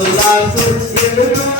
Love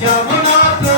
Yamuna.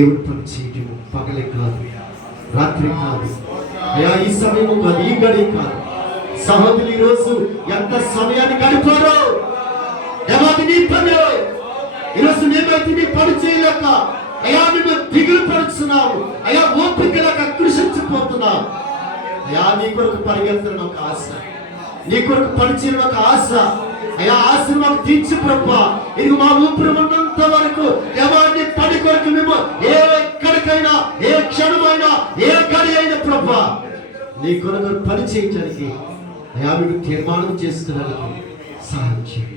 దేవుడు పని చేయటము పగలే కాదు. రాత్రి కాదు. అయా ఈ సమయం కాదు ఈ గడి కాదు. సహోదరులు ఈరోజు ఎంత సమయాన్ని గడిపారో? ఏమాది నీ పని ఈరోజు మేమైతే నీ పని చేయలేక అయా నిన్ను దిగులు పరుచున్నావు అయా ఓపిక లేక కృషించిపోతున్నావు అయా నీ కొరకు పరిగెత్తడం ఒక ఆశ. నీ కొరకు పనిచేయడం ఒక ఆశ. ఇలా ఆశ్రమం తీర్చి ప్రభు. ఇది మా ఊపిరి ఉన్నంత వరకు ఎవరిని పని కొరకు మేము ఏ ఎక్కడికైనా ఏ క్షణమైనా ఏ కడి అయిన ప్రభు. నీ కొరకు పని చేయటానికి అయా మీకు తీర్మానం చేసుకోవడానికి సహాయం చేయండి.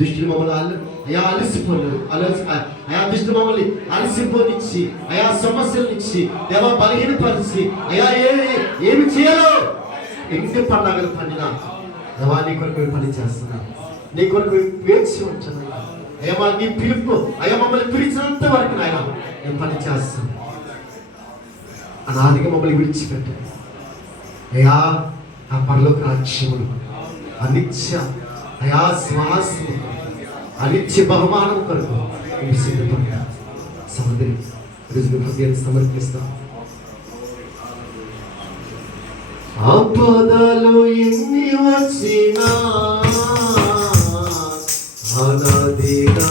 దుష్టులు మమ్మల్ని అల- అయా అలసిపోలేదు. అలసి అయా దుష్టు మమ్మల్ని అలసిపోనిచ్చి అయా సమస్యలనిచ్చి దేవ బలహీనపరిచి అయా ఏ ఏమి చేయాలో ఎన్ని పండగలు పండినా దేవా నీ కొరకు నీ కొరకు వేచి ఉంచను. అయ్యా నీ పిలుపు అయ్యా మమ్మల్ని పిలిచినంత వరకు నాయన నేను పని చేస్తాను అనాదిగా మమ్మల్ని విడిచిపెట్టాను అయ్యా నా పరలోక రాజ్యములు అనిత్య అయా శ్వాసము అనిత్య బహుమానం కొరకు సహోదరి హృదయాన్ని సమర్పిస్తాం. ఆపదలు ఎన్ని వచ్చినా অনাদিকা